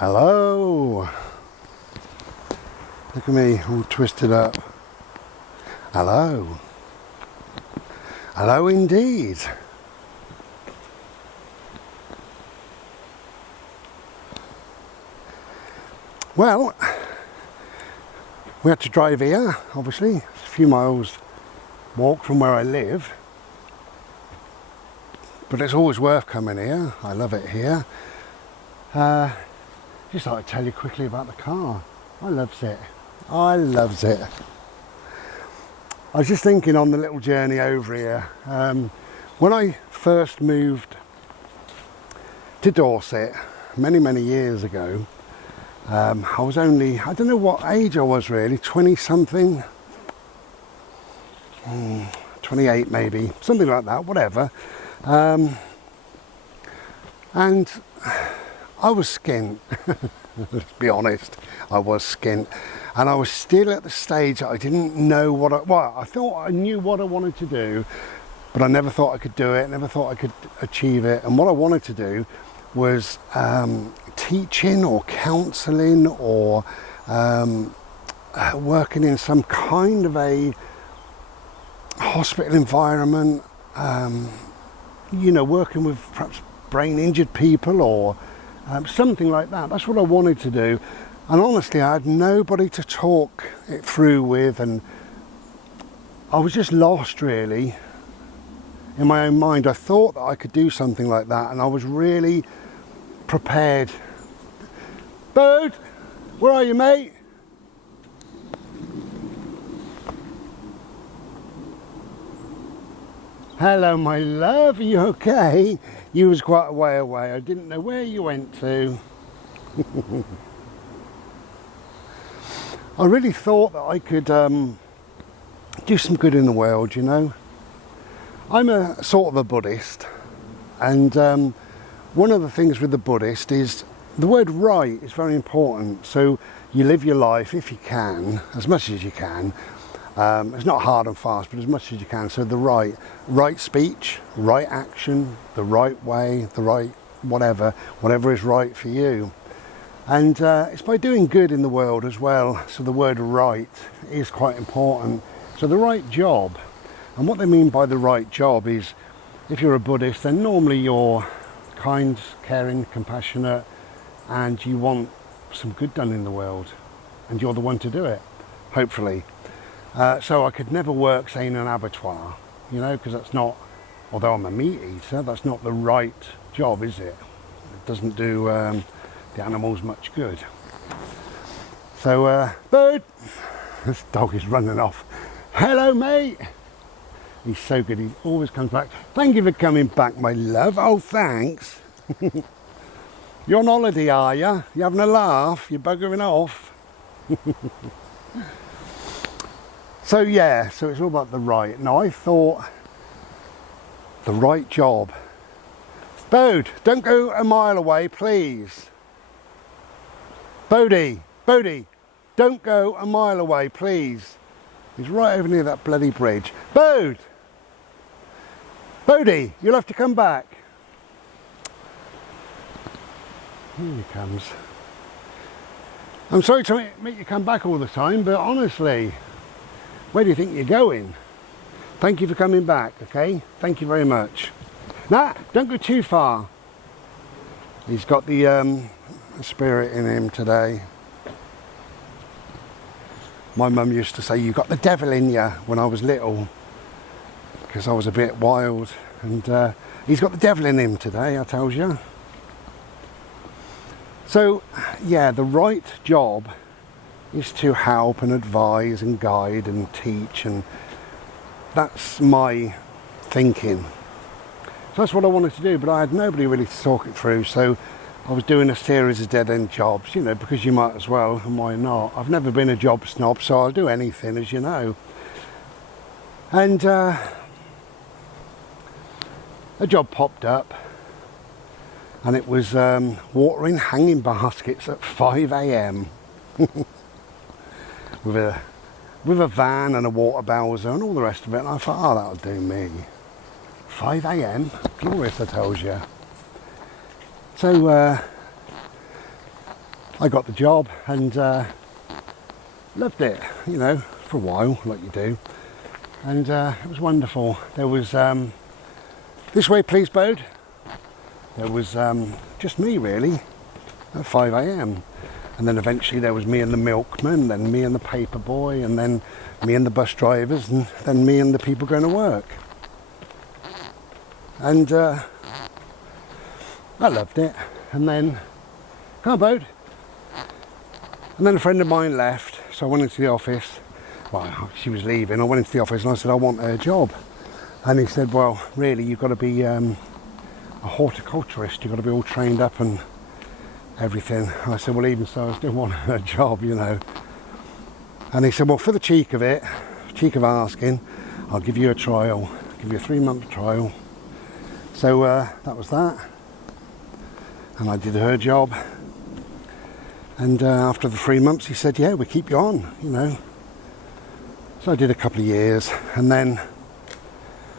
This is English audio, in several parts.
Hello. Look at me, all twisted up. Hello. Hello indeed. Well, we had to drive here, obviously. It's a few miles walk from where I live. But it's always worth coming here. I love it here. Just thought I'd tell you quickly about the car. I loves it. I loves it. I was just thinking on the little journey over here, when I first moved to Dorset many years ago, I was only, I don't know what age I was really, 20 something, 28 maybe, something like that, whatever. And I was skint. Let's be honest, I was skint. And I was still at the stage that I didn't know what I thought I knew what I wanted to do, but I never thought I could do it, never thought I could achieve it. And what I wanted to do was teaching or counselling or working in some kind of a hospital environment, you know, working with perhaps brain injured people or something like that. That's what I wanted to do. And honestly, I had nobody to talk it through with, and I was just lost really in my own mind. I thought that I could do something like that, and I was really prepared. Bird, where are you, mate? Hello, my love, are you okay? You was quite a way away. I didn't know where you went to. I really thought that I could do some good in the world, you know. I'm a sort of a Buddhist, and one of the things with the Buddhist is the word right is very important. So you live your life, if you can, as much as you can. It's not hard and fast, but as much as you can. So the right speech, right action, the right way, the right whatever is right for you. And it's by doing good in the world as well. So the word right is quite important. So the right job, and what they mean by the right job is, if you're a Buddhist, then normally you're kind, caring, compassionate, and you want some good done in the world, and you're the one to do it, hopefully. So I could never work, say, in an abattoir, you know, because that's not, although I'm a meat eater, that's not the right job, is it? It doesn't do the animals much good. So, Bird, this dog is running off. Hello, mate. He's so good, he always comes back. Thank you for coming back, my love. Oh, thanks. You're on holiday, are you? You having a laugh? You're buggering off? So yeah, so it's all about the right. Now I thought the right job. Bode, don't go a mile away, please. Bodie, don't go a mile away, please. He's right over near that bloody bridge. Bodie, you'll have to come back. Here he comes. I'm sorry to make you come back all the time, but honestly, where do you think you're going? Thank you for coming back, okay? Thank you very much. Nah, don't go too far. He's got the spirit in him today. My mum used to say, you got the devil in you, when I was little, because I was a bit wild. And he's got the devil in him today, I tells you. So, yeah, the right job is to help and advise and guide and teach, and that's my thinking. So that's what I wanted to do, but I had nobody really to talk it through, so I was doing a series of dead-end jobs, you know, because you might as well, and why not? I've never been a job snob, so I'll do anything, as you know. And a job popped up, and it was watering hanging baskets at 5 a.m. with a van and a water bowser and all the rest of it, and I thought, oh, that'll do me. 5 a.m, glorious, I tells you. So I got the job and loved it, you know, for a while, like you do. And it was wonderful. There was this way please Bode. There was just me really at 5 a.m. and then eventually there was me and the milkman, then me and the paper boy, and then me and the bus drivers, and then me and the people going to work. And I loved it. And then, come on Bode. And then a friend of mine left, so I went into the office. Well, she was leaving. I went into the office and I said, I want her job. And he said, well, really, you've got to be a horticulturist. You've got to be all trained up and everything. I said, well, even so, I still want her job, you know. And he said, well, for the cheek of it, cheek of asking, I'll give you a trial. I'll give you a 3-month trial. So that was that. And I did her job. And after the 3 months, he said, yeah, we keep you on, you know. So I did a couple of years, and then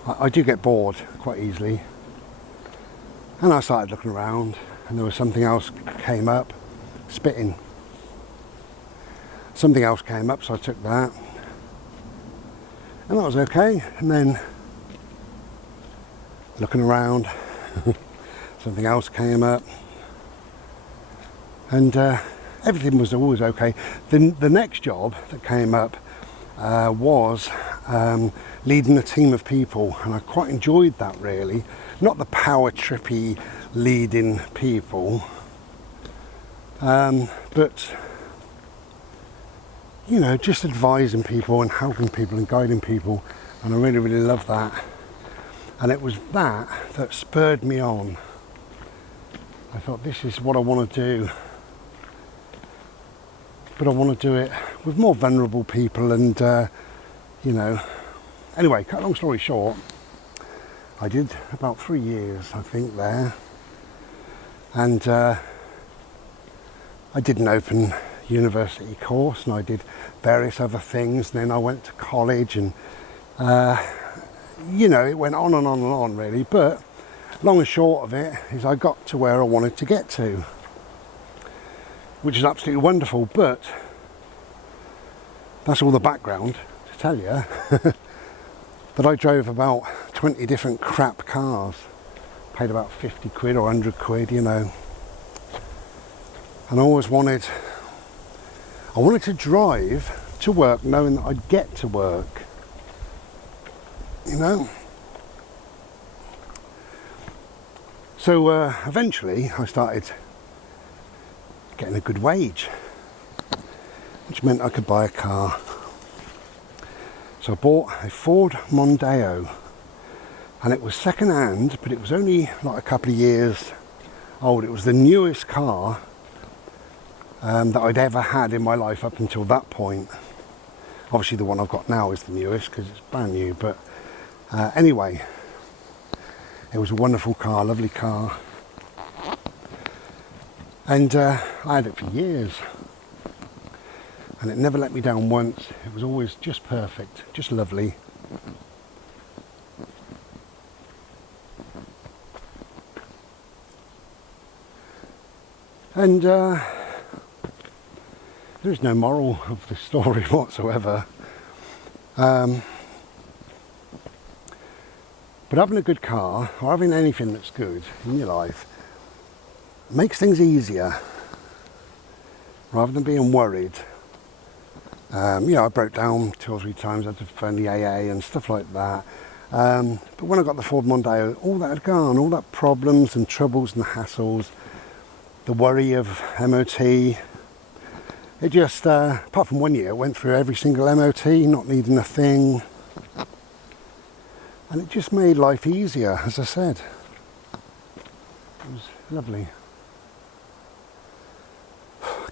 I do get bored quite easily. And I started looking around, and there was something else came up, spitting. Something else came up, so I took that. And that was okay. And then looking around, something else came up. And everything was always okay. The next job that came up was leading a team of people, and I quite enjoyed that really. Not the power trippy leading people, but you know, just advising people and helping people and guiding people, and I really, really love that. And it was that that spurred me on. I thought, this is what I want to do, but I want to do it with more vulnerable people, and you know. Anyway, cut a long story short, I did about 3 years, I think, there, and I did an open university course, and I did various other things, and then I went to college, and you know, it went on and on and on really. But long and short of it is I got to where I wanted to get to, which is absolutely wonderful. But that's all the background to tell you that I drove about 20 different crap cars, paid about 50 quid or 100 quid, you know, and I always wanted to drive to work knowing that I'd get to work, you know. So eventually I started getting a good wage, which meant I could buy a car. So I bought a Ford Mondeo, and it was second hand, but it was only like a couple of years old. It was the newest car that I'd ever had in my life up until that point. Obviously the one I've got now is the newest because it's brand new, but anyway, it was a wonderful car, lovely car, and I had it for years, and it never let me down once. It was always just perfect, just lovely. And there is no moral of this story whatsoever. But having a good car, or having anything that's good in your life, makes things easier, rather than being worried. You know, I broke down 2 or 3 times, I had to phone the AA and stuff like that. But when I got the Ford Mondeo, all that had gone, all that problems and troubles and hassles, the worry of MOT, it just, apart from 1 year, it went through every single MOT, not needing a thing. And it just made life easier, as I said. It was lovely.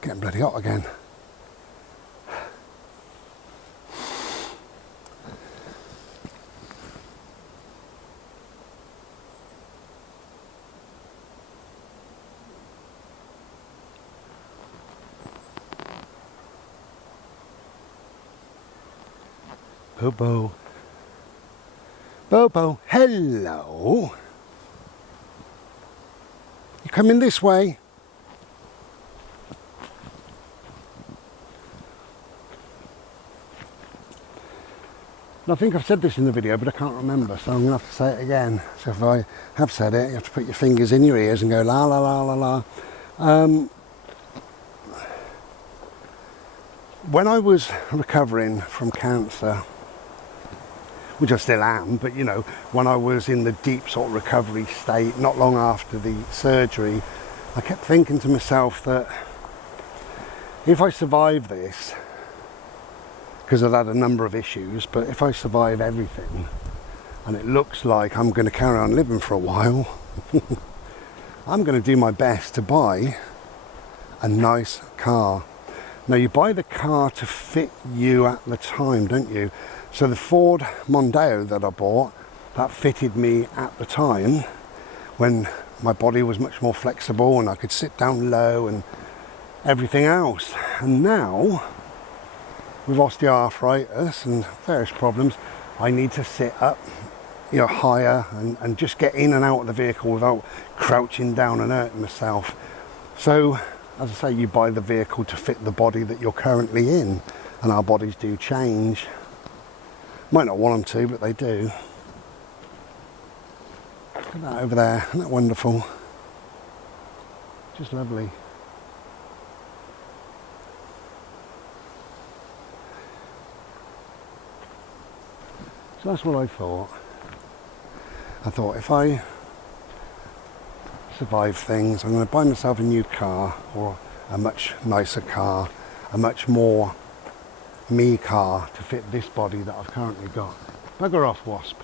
Getting bloody hot again. Bobo. Bobo, hello. You coming this way? And I think I've said this in the video, but I can't remember, so I'm going to have to say it again. So if I have said it, you have to put your fingers in your ears and go la la la la la. When I was recovering from cancer, which I still am, but you know, when I was in the deep sort of recovery state, not long after the surgery, I kept thinking to myself that if I survive this, because I've had a number of issues, but if I survive everything, and it looks like I'm going to carry on living for a while, I'm going to do my best to buy a nice car. Now, you buy the car to fit you at the time, don't you? So the Ford Mondeo that I bought, that fitted me at the time when my body was much more flexible and I could sit down low and everything else. And now, with osteoarthritis and various problems, I need to sit up, you know, higher and just get in and out of the vehicle without crouching down and hurting myself. So, as I say, you buy the vehicle to fit the body that you're currently in, and our bodies do change. Might not want them to, but they do. Look at that over there, isn't that wonderful? Just lovely. So that's what I thought. I thought if I survive things, I'm going to buy myself a new car, or a much nicer car, a much more me car to fit this body that I've currently got. Bugger off, wasp.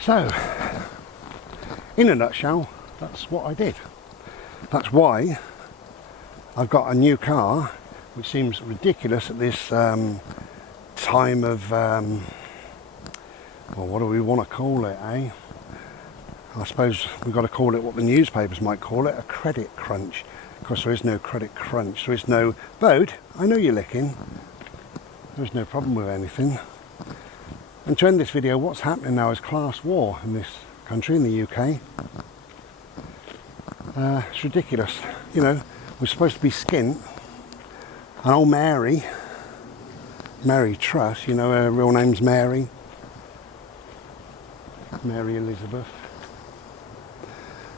So, in a nutshell, that's what I did. That's why I've got a new car, which seems ridiculous at this time of, well, what do we want to call it, eh? I suppose we've got to call it what the newspapers might call it, a credit crunch. Of course, there is no credit crunch. There is no, Bode, I know you're licking. There's no problem with anything. And to end this video, what's happening now is class war in this country, in the UK. It's ridiculous. You know, we're supposed to be skint. And old Mary Truss, you know, her real name's Mary Elizabeth.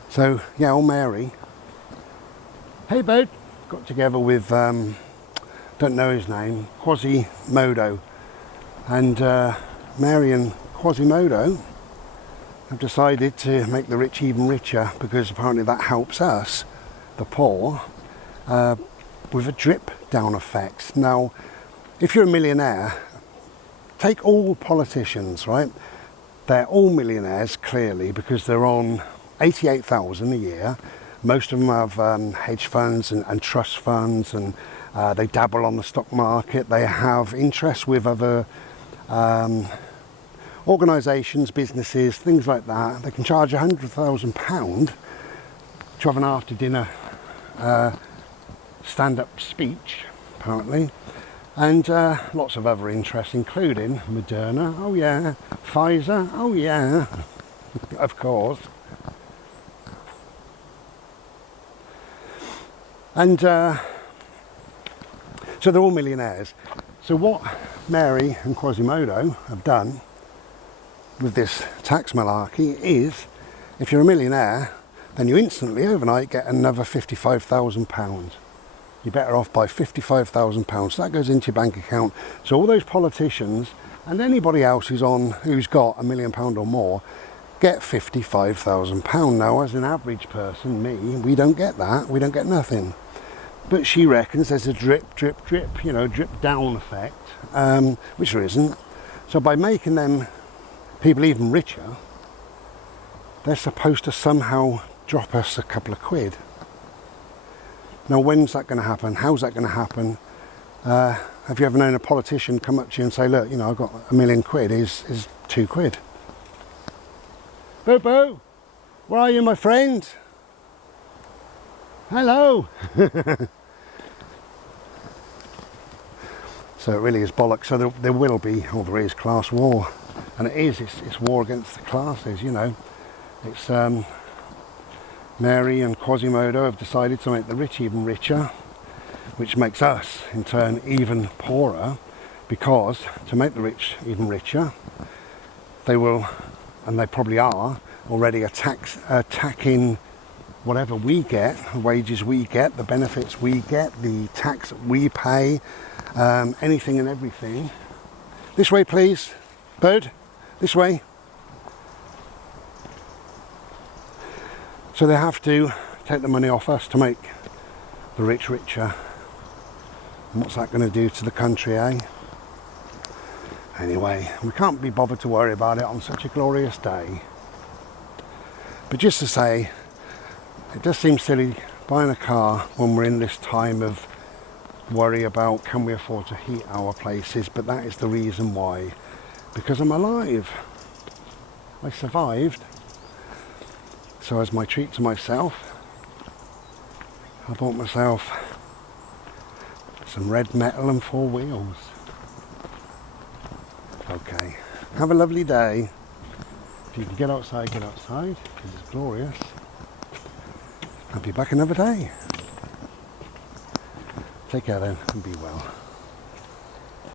So, yeah, old Mary, hey Bode, got together with, don't know his name, Quasimodo. And Mary and Quasimodo have decided to make the rich even richer, because apparently that helps us, the poor, with a drip down effect. Now, if you're a millionaire, take all politicians, right? They're all millionaires, clearly, because they're on 88,000 a year. Most of them have hedge funds and trust funds, and they dabble on the stock market. They have interests with other organisations, businesses, things like that. They can charge £100,000 to have an after dinner stand-up speech, apparently, and lots of other interests, including Moderna, oh yeah, Pfizer, oh yeah, of course. And so they're all millionaires. So what Mary and Quasimodo have done with this tax malarkey is, if you're a millionaire, then you instantly, overnight, get another £55,000. You're better off by £55,000. So that goes into your bank account. So all those politicians and anybody else who's got £1 million or more get £55,000. Now, as an average person, me, we don't get that. We don't get nothing. But she reckons there's a drip, drip, drip, you know, drip down effect, which there isn't. So by making them people even richer, they're supposed to somehow drop us a couple of quid. Now, when's that going to happen? How's that going to happen? Have you ever known a politician come up to you and say, look, you know, I've got £1 million, is £2. Boo boo, where are you, my friend? Hello. So it really is bollocks. So there will be, or there is, class war. And it's war against the classes, you know. It's Mary and Quasimodo have decided to make the rich even richer. which makes us in turn even poorer, because to make the rich even richer, they will, and they probably are, already attacking whatever we get, the wages we get, the benefits we get, the tax that we pay, anything and everything. This way, please. Bird, this way. So they have to take the money off us to make the rich richer. And what's that going to do to the country, eh? Anyway, we can't be bothered to worry about it on such a glorious day. But just to say, it does seem silly buying a car when we're in this time of worry about can we afford to heat our places, but that is the reason why. Because I'm alive. I survived. So as my treat to myself, I bought myself some red metal and 4 wheels. Okay, have a lovely day. If you can get outside, because it's glorious. I'll be back another day. Take care then, and be well.